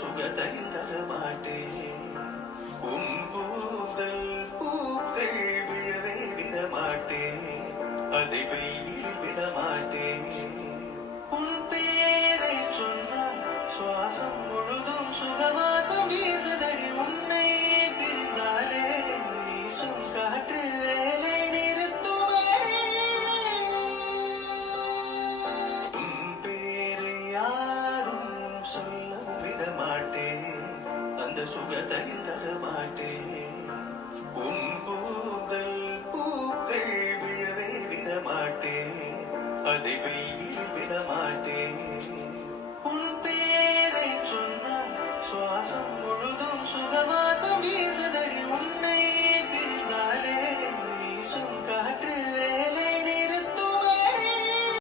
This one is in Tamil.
சுகத்தையும் தரமாட்டேன். உன் கூந்தல் பூக்கள் விழவே விடமாட்டேன், அதை வெயில் விடமாட்டேன். உன் பேரை சொன்னால் சுவாசம் முழுதும் சுகவாசம் வீசுதடி. உன்னை பிரிந்தாலே வீசும் காற்று வேலை நிறுத்துமாறே. உன் பேரை யாரும் சொல்லவும் விடமாட்டேன், அந்த சுகத்தையும் தரமாட்டேன். உன் கூந்தல் பூக்கள் விழவே விடமாட்டேன், அதை வெயில் விடமாட்டேன்.